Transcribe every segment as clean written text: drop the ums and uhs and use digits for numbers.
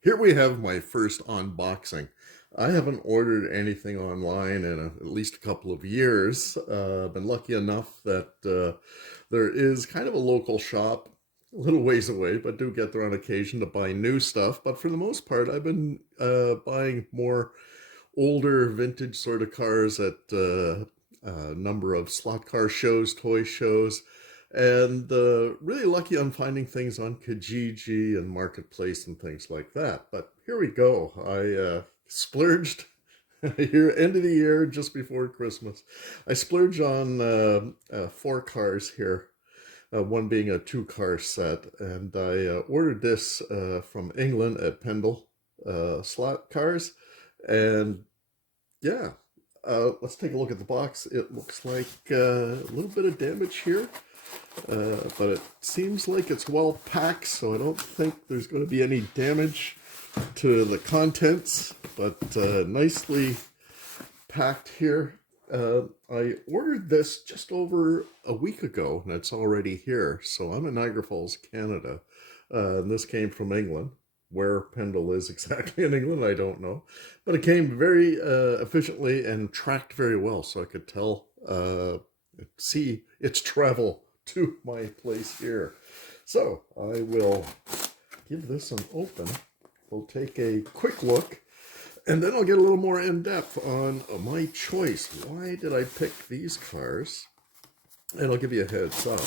Here we have my first unboxing. I haven't ordered anything online in at least a couple of years. I've been lucky enough that there is kind of a local shop a little ways away, but do get there on occasion to buy new stuff. But for the most part, I've been buying more older vintage sort of cars at a number of slot car shows, toy shows, and really lucky on finding things on Kijiji and Marketplace and things like that. But here we go. I splurged here end of the year just before Christmas. I splurged on four cars here. One being a two-car set, and I ordered this from England at Pendle Slot Cars, and yeah, let's take a look at the box. It looks like a little bit of damage here, but it seems like it's well packed, so I don't think there's going to be any damage to the contents, but nicely packed here. I ordered this just over a week ago, and it's already here. So I'm in Niagara Falls, Canada, and this came from England. Where Pendle is exactly in England, I don't know. But it came very efficiently and tracked very well, so I could see its travel to my place here. So I will give this an open. We'll take a quick look, and then I'll get a little more in-depth on my choice. Why did I pick these cars? And I'll give you a heads up.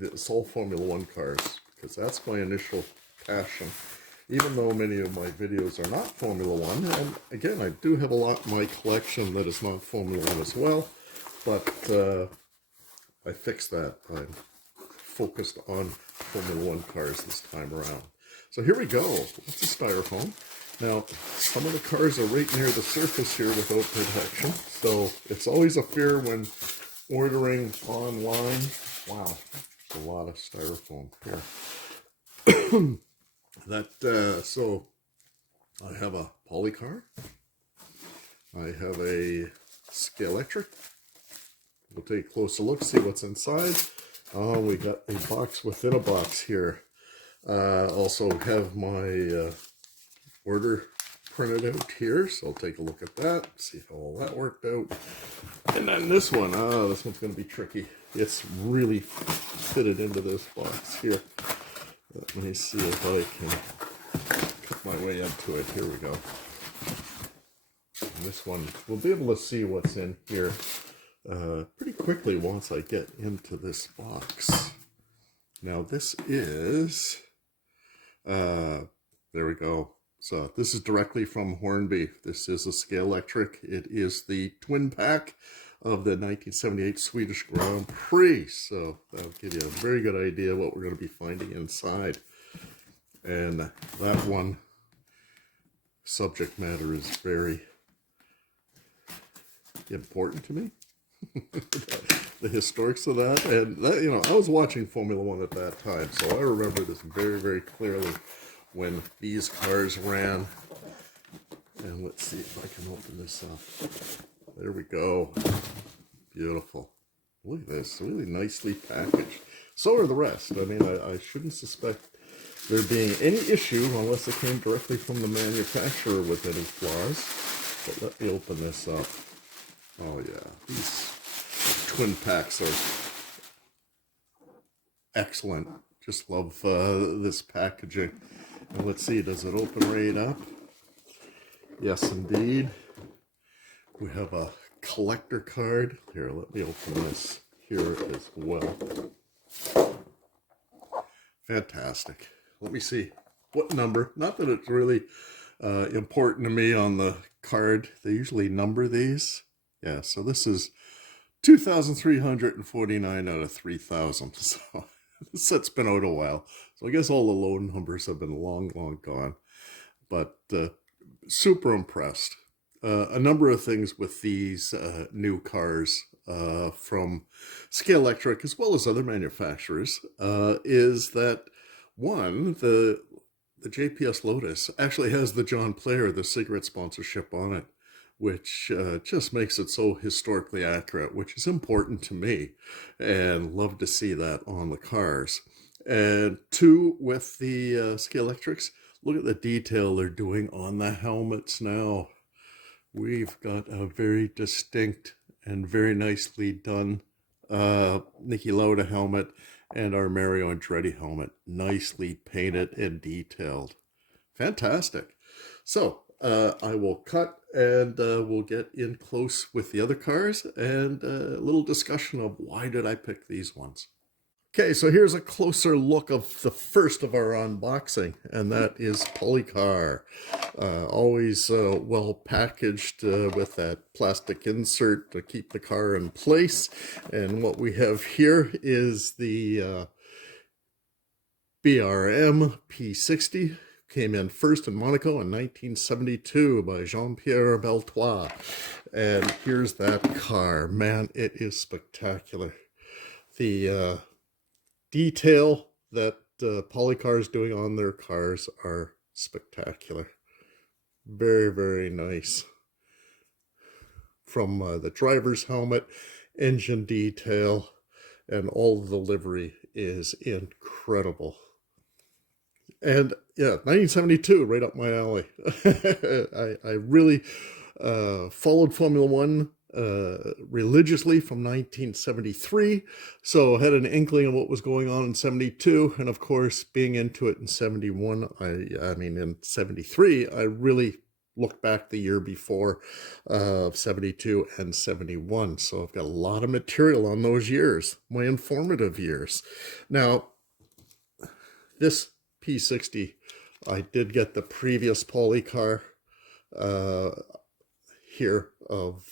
It's all Formula One cars, because that's my initial passion. Even though many of my videos are not Formula One, and again, I do have a lot in my collection that is not Formula One as well, but I fixed that. I'm focused on Formula One cars this time around. So here we go. It's a styrofoam. Now, some of the cars are right near the surface here without protection, so it's always a fear when ordering online. Wow, there's a lot of styrofoam here. So I have a Polycar. I have a Scalextric. We'll take a closer look, see what's inside. Oh, we got a box within a box here. Also have my order printed out here, so I'll take a look at that, see how all that worked out. And then this one, this one's going to be tricky. It's really fitted into this box here. Let me see if I can cut my way into it. Here we go. And this one, we'll be able to see what's in here pretty quickly once I get into this box. Now this is, there we go. So this is directly from Hornby. This is a Scalextric. It is the twin pack of the 1978 Swedish Grand Prix. So that'll give you a very good idea what we're going to be finding inside. And that one, subject matter is very important to me. The historics of that. And that, you know, I was watching Formula One at that time, so I remember this very, very clearly when these cars ran. And let's see if I can open this up. There we go. Beautiful. Look at this. Really nicely packaged. So are the rest. I mean, I shouldn't suspect there being any issue unless it came directly from the manufacturer with any flaws. But let me open this up. Oh yeah. These twin packs are excellent. Just love this packaging. And let's see, does it open right up? Yes, indeed. We have a collector card. Here, let me open this here as well. Fantastic. Let me see what number. Not that it's really important to me on the card. They usually number these. Yeah, so this is 2,349 out of 3,000. So this set's been out a while. So I guess all the low numbers have been long, long gone. But super impressed. A number of things with these new cars from Scalextric as well as other manufacturers is that, one, the JPS Lotus actually has the John Player, the cigarette sponsorship on it, which just makes it so historically accurate, which is important to me, and love to see that on the cars. And two, with the Scalextrics, Look at the detail they're doing on the helmets now. We've got a very distinct and very nicely done Niki Lauda helmet and our Mario Andretti helmet. Nicely painted and detailed. Fantastic. So I will cut and we'll get in close with the other cars and a little discussion of why did I pick these ones. Okay, so here's a closer look of the first of our unboxing, and that is Polycar. Always well packaged with that plastic insert to keep the car in place. And what we have here is the BRM P160. Came in first in Monaco in 1972 by Jean-Pierre Beltois. And here's that car. Man, it is spectacular. The detail that Polycar is doing on their cars are spectacular. Very, very nice. From the driver's helmet, engine detail, and all the livery is incredible. And yeah, 1972, right up my alley. I really followed Formula One religiously from 1973, so I had an inkling of what was going on in 72, and of course being into it in 71, I mean in 73, I really looked back the year before of 72 and 71, so I've got a lot of material on those years, my informative years. Now, this P60, I did get the previous Polycar here of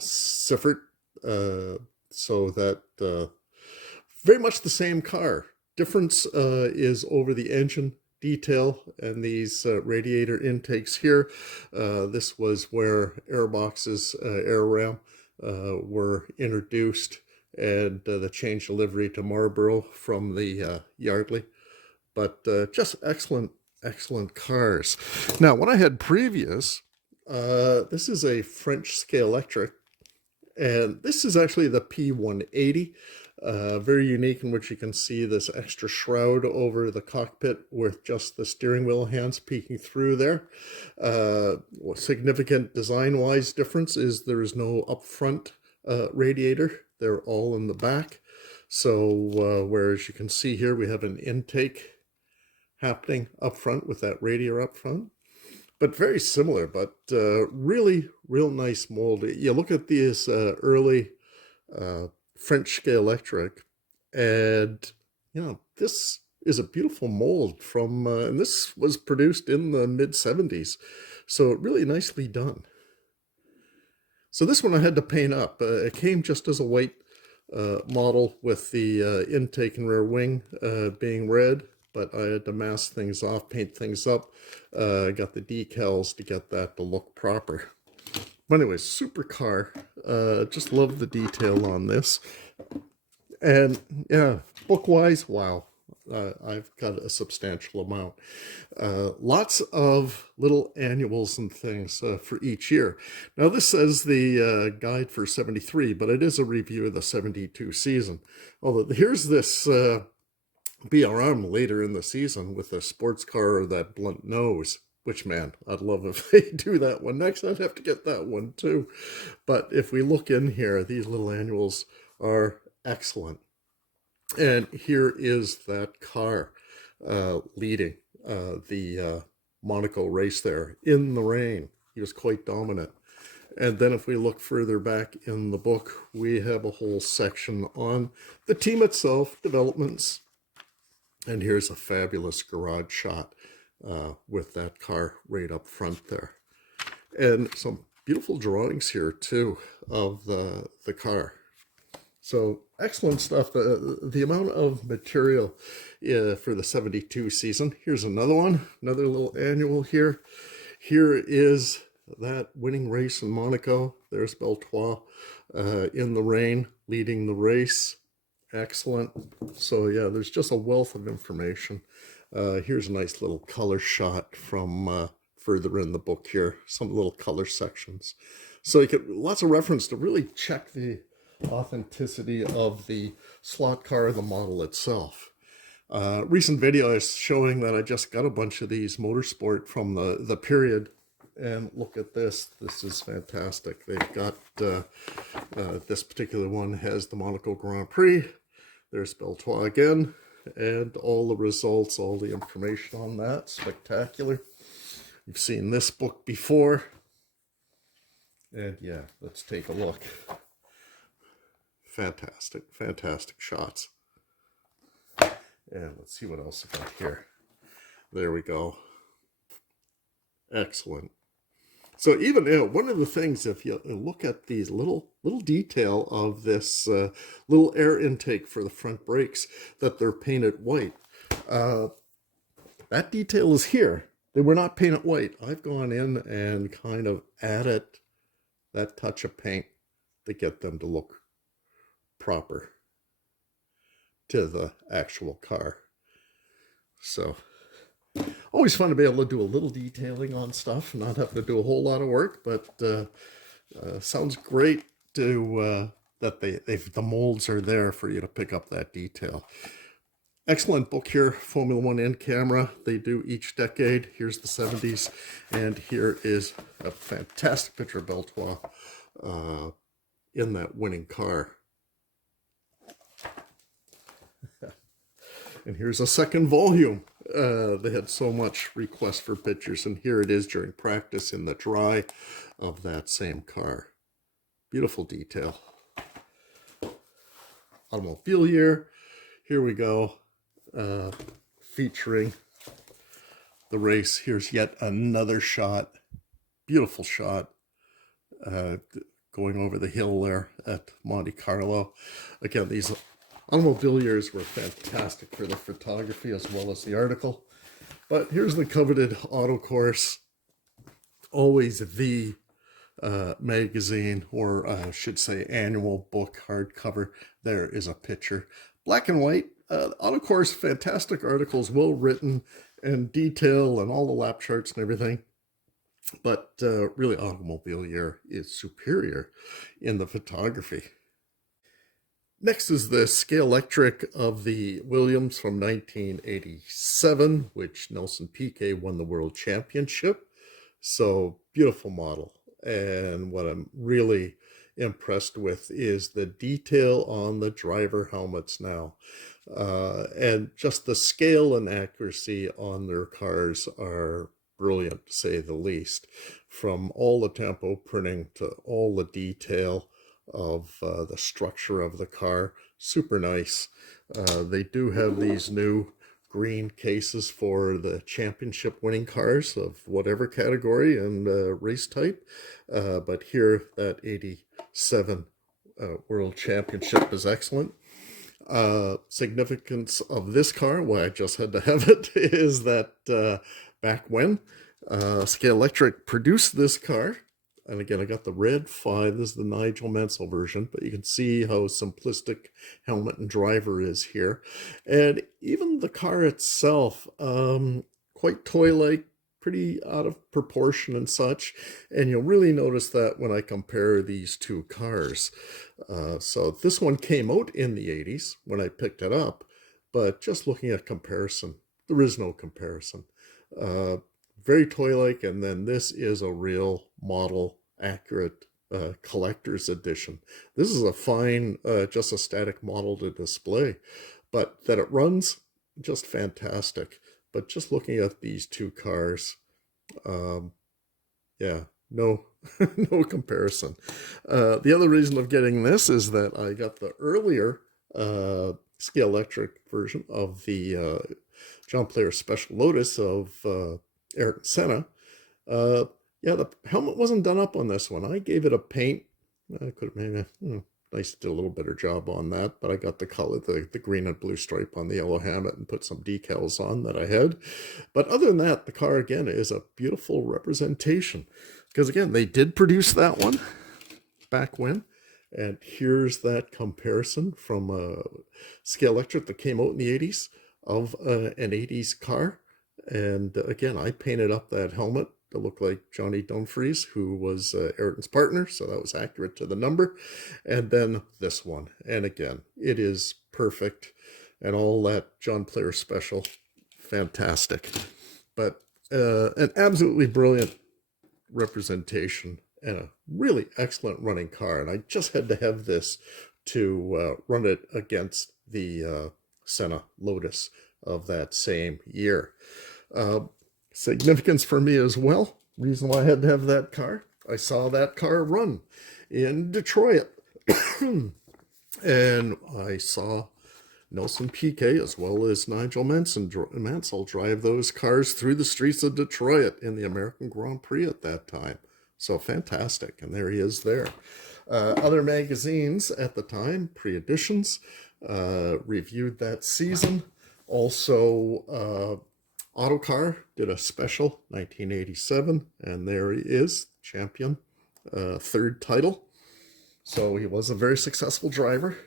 Siffert, so that very much the same car. Difference is over the engine detail and these radiator intakes here. This was where air boxes, air ram were introduced, and the change of livery to Marlboro from the Yardley. But just excellent cars. Now, what I had previous, this is a French Scalextric, and this is actually the P180. Very unique, in which you can see this extra shroud over the cockpit with just the steering wheel hands peeking through there. Significant design-wise difference is there is no upfront radiator. They're all in the back. So whereas you can see here we have an intake happening up front with that radiator up front. But very similar, but really real nice mold. You look at these early French Scalextric, and you know, this is a beautiful mold from, and this was produced in the mid-70s. So really nicely done. So this one I had to paint up. It came just as a white model with the intake and rear wing being red, but I had to mask things off, paint things up. Got the decals to get that to look proper. But anyway, super car. Just love the detail on this. And yeah, book-wise, wow. I've got a substantial amount. Lots of little annuals and things for each year. Now this says the guide for 73, but it is a review of the 72 season. Although here's this BRM later in the season with a sports car or that blunt nose, which, man, I'd love if they do that one next. I'd have to get that one too. But if we look in here, these little annuals are excellent. And here is that car leading the Monaco race there in the rain. He was quite dominant. And then if we look further back in the book, we have a whole section on the team itself, developments. And here's a fabulous garage shot with that car right up front there. And some beautiful drawings here too of the car. So excellent stuff. The amount of material for the 72 season. Here's another one, another little annual here. Here is that winning race in Monaco. There's Beltois in the rain, leading the race. Excellent. So yeah, there's just a wealth of information. Here's a nice little color shot from further in the book here. Some little color sections. So you get lots of reference to really check the authenticity of the slot car, the model itself. Recent video is showing that I just got a bunch of these motorsport from the period, and look at this. This is fantastic. They've got this particular one has the Monaco Grand Prix. There's Beltois again, and all the results, all the information on that. Spectacular. You've seen this book before, and yeah, let's take a look. Fantastic, fantastic shots. And let's see what else I got here. There we go. Excellent. So even one of the things, if you look at these little detail of this little air intake for the front brakes, that they're painted white. That detail is here. They were not painted white. I've gone in and kind of added that touch of paint to get them to look proper to the actual car. So always fun to be able to do a little detailing on stuff, not have to do a whole lot of work, but sounds great to that the molds are there for you to pick up that detail. Excellent book here, Formula One in camera. They do each decade. Here's the 70s, and here is a fantastic picture of Beltois in that winning car. And here's a second volume. They had so much request for pictures, and here it is during practice in the dry of that same car. Beautiful detail. Automobile year. Here we go. Featuring the race. Here's yet another shot. Beautiful shot. Going over the hill there at Monte Carlo. Again, these automobile years were fantastic for the photography as well as the article. But here's the coveted auto course. Always the magazine, or I should say annual book hardcover. There is a picture. Black and white. Auto course, fantastic articles, well written, and detail and all the lap charts and everything. But really, automobile year is superior in the photography. Next is the Scalextric of the Williams from 1987, which Nelson Piquet won the World Championship. So beautiful model. And what I'm really impressed with is the detail on the driver helmets now. And just the scale and accuracy on their cars are brilliant, to say the least. From all the tempo printing to all the detail of the structure of the car. Super nice. They do have these new green cases for the championship winning cars of whatever category and race type. But here, that 87 World Championship is excellent. Significance of this car, why I just had to have it, is that back when Scalextric produced this car, and again, I got the red 5. This is the Nigel Mansell version, but you can see how simplistic helmet and driver is here. And even the car itself, quite toy-like, pretty out of proportion and such. And you'll really notice that when I compare these two cars. So this one came out in the 80s when I picked it up, but just looking at comparison, there is no comparison. Very toy-like, and then this is a real model accurate collector's edition. This is a fine, just a static model to display, but that it runs, just fantastic. But just looking at these two cars, yeah, no, no comparison. The other reason of getting this is that I got the earlier Scalextric version of the John Player Special Lotus of Ayrton Senna. Yeah, the helmet wasn't done up on this one. I gave it a paint. I could have maybe nice to do a little better job on that, but I got the color, the green and blue stripe on the yellow helmet, and put some decals on that I had. But other than that, the car again is a beautiful representation, because again, they did produce that one back when. And here's that comparison from Scalextric that came out in the 80s of an 80s car. And again, I painted up that helmet to look like Johnny Dumfries, who was Ayrton's partner, so that was accurate to the number. And then this one, and again, it is perfect. and all that John Player special. Fantastic. But an absolutely brilliant representation and a really excellent running car. And I just had to have this to run it against the Senna Lotus of that same year. Significance for me as well. Reason why I had to have that car, I saw that car run in Detroit. And I saw Nelson Piquet as well as Nigel Mansell drive those cars through the streets of Detroit in the American Grand Prix at that time. So fantastic. And there he is there. Other magazines at the time, pre-editions, reviewed that season. Also, Autocar did a special, 1987, and there he is, champion, third title. So he was a very successful driver,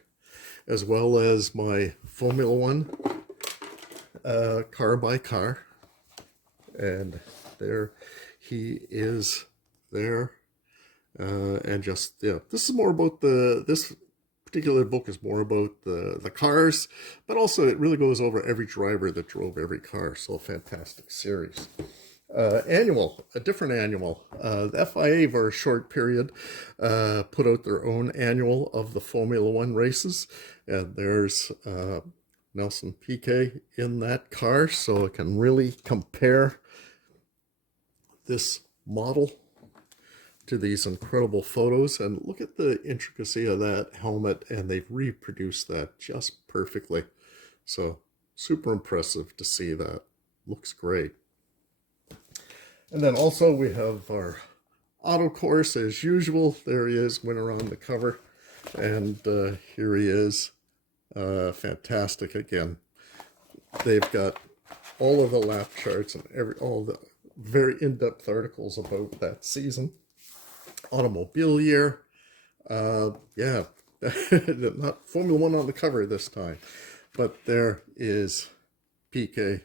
as well as my Formula One car by car. And there he is there. And just, yeah, this is more about this particular book is more about the cars, but also it really goes over every driver that drove every car. So a fantastic series. Annual, a different annual. The FIA for a short period put out their own annual of the Formula One races, and there's Nelson Piquet in that car, so it can really compare this model to these incredible photos. And look at the intricacy of that helmet, and they've reproduced that just perfectly. So super impressive to see that. Looks great. And then also we have our auto course as usual. There he is, winner on the cover. And here he is. Fantastic again. They've got all of the lap charts and all the very in-depth articles about that season. Automobile year. Yeah, not Formula One on the cover this time. But there is Piquet,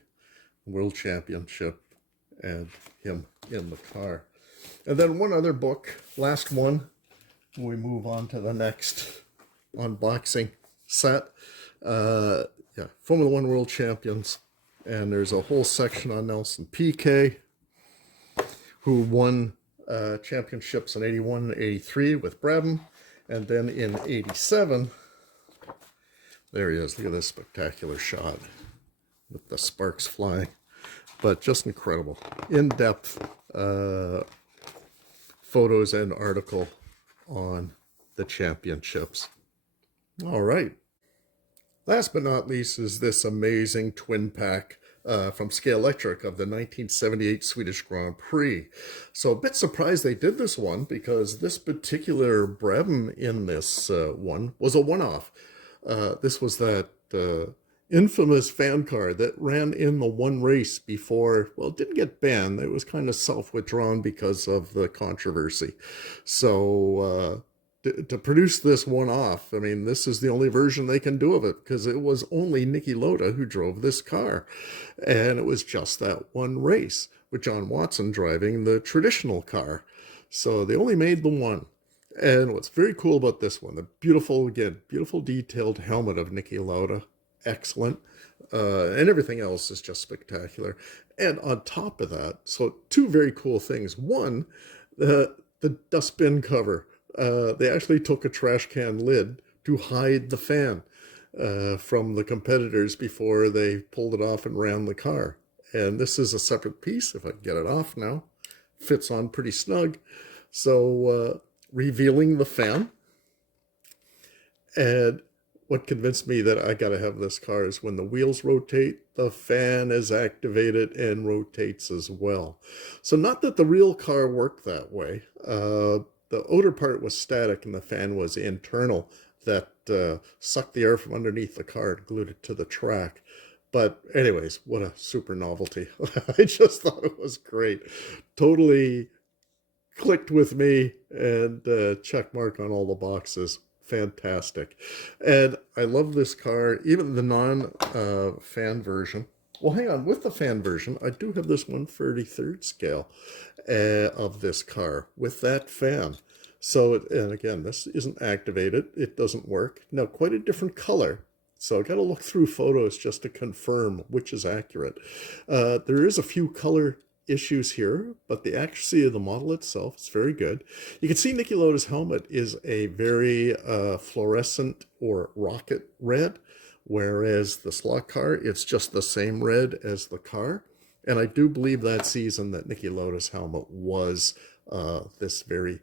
World Championship, and him in the car. And then one other book, last one, we move on to the next unboxing set. Yeah, Formula One World Champions, and there's a whole section on Nelson Piquet, who won championships in 81 and 83 with Brabham, and then in 87, there he is. Look at this spectacular shot with the sparks flying. But just incredible. In-depth photos and article on the championships. All right. Last but not least is this amazing twin pack from Scalextric of the 1978 Swedish Grand Prix. So a bit surprised they did this one, because this particular Brabham in this one was a one-off. This was that infamous fan car that ran in the one race before, well, it didn't get banned. It was kind of self-withdrawn because of the controversy. So to produce this one off, I mean, this is the only version they can do of it, because it was only Niki Lauda who drove this car. And it was just that one race, with John Watson driving the traditional car. So they only made the one. And what's very cool about this one, the beautiful, again, beautiful detailed helmet of Niki Lauda. Excellent. And everything else is just spectacular. And on top of that, so two very cool things. One, the dustbin cover. They actually took a trash can lid to hide the fan from the competitors before they pulled it off and ran the car. And this is a separate piece. If I can get it off now, fits on pretty snug. So revealing the fan. And what convinced me that I got to have this car is when the wheels rotate, the fan is activated and rotates as well. So not that the real car worked that way. The outer part was static and the fan was internal, that sucked the air from underneath the car and glued it to the track. But anyways, what a super novelty. I just thought it was great. Totally clicked with me, and check mark on all the boxes. Fantastic. And I love this car, even the non-fan version. Well, hang on, with the fan version, I do have this 1/33 scale of this car with that fan. So, and again, this isn't activated. It doesn't work. Now, quite a different color. So I got to look through photos just to confirm which is accurate. There is a few color issues here, but the accuracy of the model itself is very good. You can see Niki Lauda's helmet is a very fluorescent or rocket red, whereas the slot car, it's just the same red as the car. And I do believe that season that Niki Lauda's helmet was this very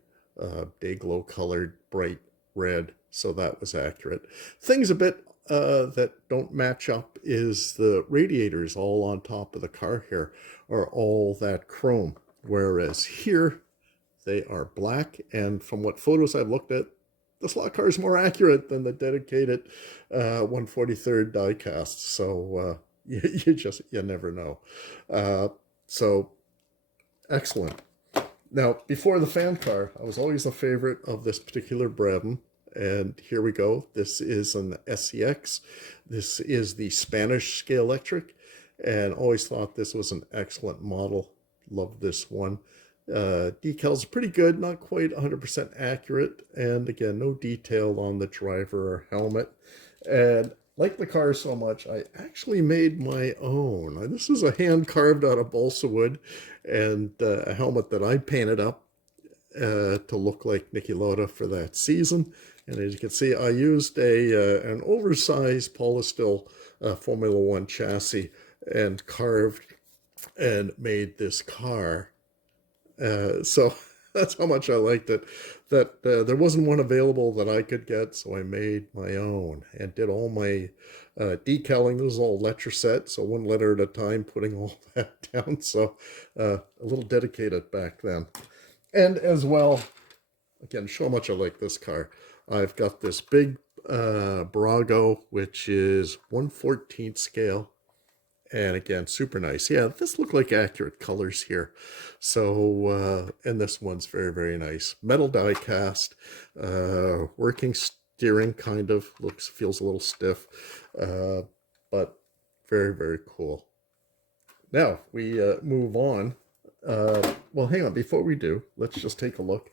day glow colored bright red, so that was accurate. Things a bit that don't match up is the radiators all on top of the car here are all that chrome, whereas here they are black, and from what photos I've looked at, the slot car is more accurate than the dedicated 1/43 die cast. So you never know. So excellent. Now, before the fan car, I was always a favorite of this particular Brabham. And here we go. This is an SCX. This is the Spanish Scalextric, and always thought this was an excellent model. Love this one. Decals are pretty good, not quite 100% accurate. And again, no detail on the driver or helmet. And like the car so much, I actually made my own. Now, this is a hand carved out of balsa wood and a helmet that I painted up to look like Niki Lauda for that season. And as you can see, I used an oversized Polystill Formula One chassis and carved and made this car. So that's how much I liked it. That there wasn't one available that I could get, so I made my own and did all my decaling. This was all letter-set, so 1 letter at a time, putting all that down. So a little dedicated back then. And as well, again, show how much I like this car. I've got this big Brago, which is 1/14 scale. And again, super nice. Yeah, this looked like accurate colors here. So, and this one's very, very nice. Metal die cast, working steering kind of, feels a little stiff, but very, very cool. Now, we move on. Well, hang on, before we do, let's just take a look.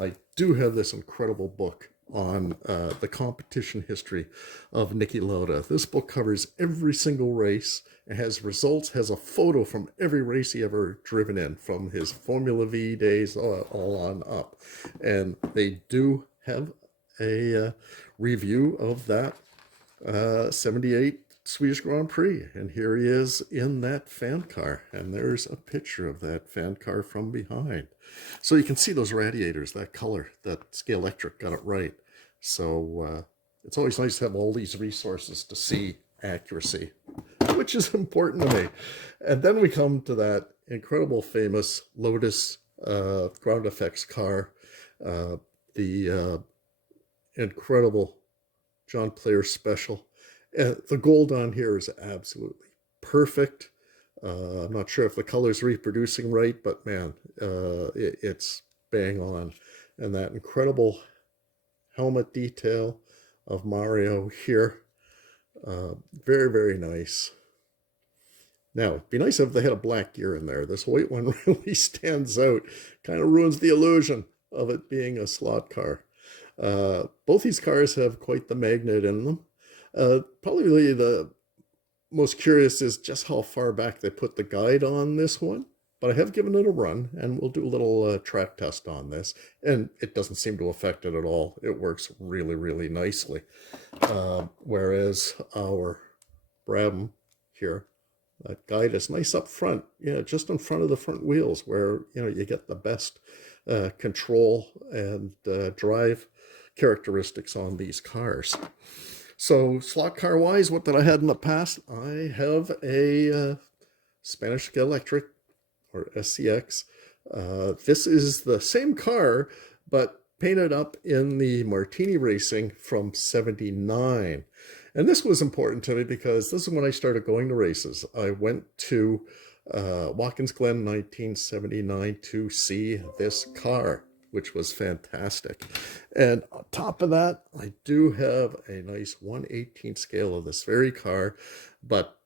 I do have this incredible book on the competition history of Niki Lauda. This book covers every single race. It has results, has a photo from every race he ever driven in, from his Formula V days all on up. And they do have a review of that 78 Swedish Grand Prix. And here he is in that fan car. And there's a picture of that fan car from behind. So you can see those radiators, that color, that Scalextric got it right. So it's always nice to have all these resources to see accuracy, which is important to me. And then we come to that incredible famous Lotus ground effects car, the incredible John Player Special. And the gold on here is absolutely perfect. I'm not sure if the color's reproducing right, but man, it's bang on. And that incredible helmet detail of Mario here, very, very nice. Now, it'd be nice if they had a black gear in there. This white one really stands out, kind of ruins the illusion of it being a slot car. Both these cars have quite the magnet in them. Probably the most curious is just how far back they put the guide on this one. But I have given it a run, and we'll do a little track test on this. And it doesn't seem to affect it at all. It works really, really nicely. Whereas our Brabham here, that guide is nice up front, just in front of the front wheels, where you get the best control and drive characteristics on these cars. So slot car wise, what did I have in the past? I have a Spanish Scalextric, or SCX. This is the same car, but painted up in the Martini Racing from '79. And this was important to me because this is when I started going to races. I went to Watkins Glen 1979 to see this car, which was fantastic. And on top of that, I do have a nice 1/18 scale of this very car, but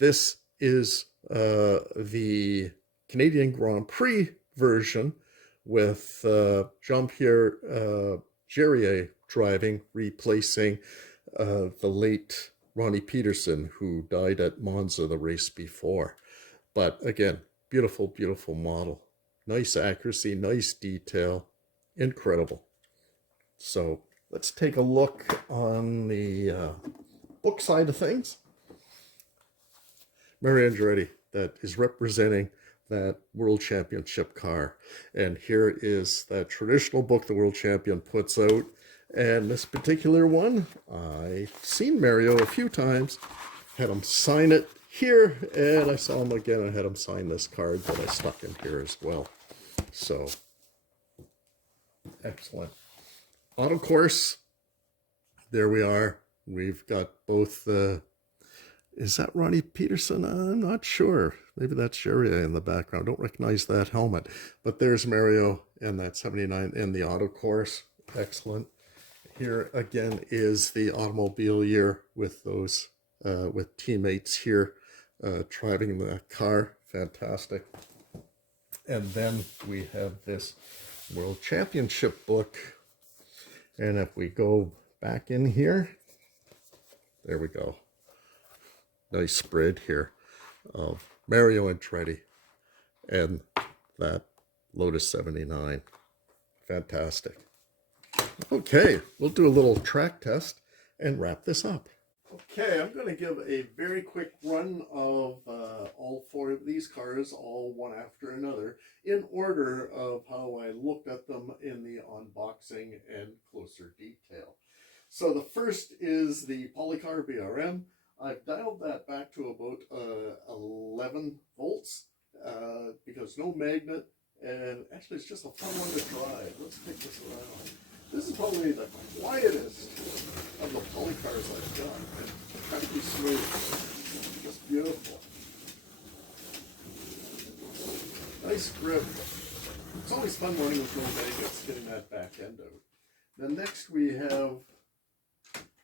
this is the Canadian Grand Prix version with Jean-Pierre Jarier driving, replacing the late Ronnie Peterson, who died at Monza the race before. But again, beautiful, beautiful model. Nice accuracy, nice detail, incredible. So let's take a look on the book side of things. Mario Andretti, that is representing that World Championship car. And here is that traditional book the World Champion puts out. And this particular one, I've seen Mario a few times, had him sign it here, and I saw him again and had him sign this card that I stuck in here as well. So, excellent. Auto course, there we are. We've got both the, is that Ronnie Peterson? I'm not sure. Maybe that's Sharia in the background. Don't recognize that helmet. But there's Mario and that 79 in the auto course. Excellent. Here again is the automobile year with those, with teammates here driving the car. Fantastic. And then we have this World Championship book. And if we go back in here, there we go. Nice spread here of Mario Andretti and that Lotus 79. Fantastic. Okay, we'll do a little track test and wrap this up. Okay, I'm going to give a very quick run of all four of these cars, all one after another, in order of how I looked at them in the unboxing and closer detail. So the first is the Policar BRM. I've dialed that back to about 11 volts because no magnet, and actually it's just a fun one to drive. Let's take this around. This is probably the quietest of the Polycars I've done. Incredibly smooth, just beautiful. Nice grip. It's always fun running with no magnets, getting that back end out. Then next we have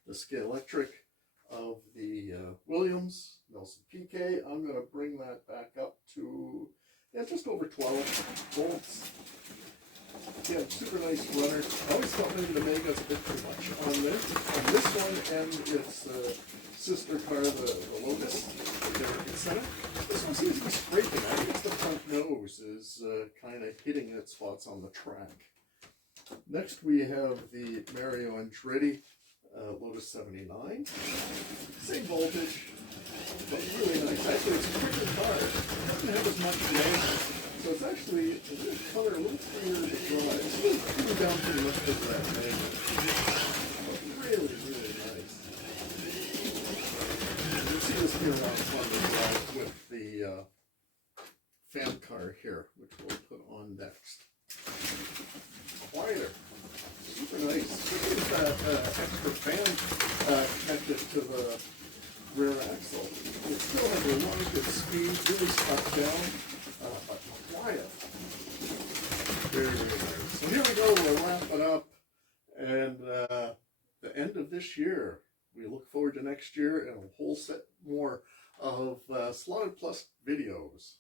the Scalextric of the Williams Nelson PK. I'm going to bring that back up to just over 12 volts. Yeah, super nice runner. I always thought maybe the Mega's a bit too much on this one and its sister car, the Lotus, there in center. This one seems to be scraping. I think it's the front nose is kind of hitting its spots on the track. Next we have the Mario Andretti Lotus 79. Same voltage, but really nice. Actually, it's a quicker car. It doesn't have as much range. So it's actually a little color, a little clearer to drive. It's really coming down pretty much because of that magnet. But really, really nice. You'll see this here around fun to drive with the fan car here, which we'll put on next. Quieter. Super nice. Look at that extra fan connected to the rear axle. It still has a lot of good speed, really stuck down, but quiet. Very, very nice. So here we go, we'll wrap it up. And the end of this year, we look forward to next year and a whole set more of Slotted Plus videos.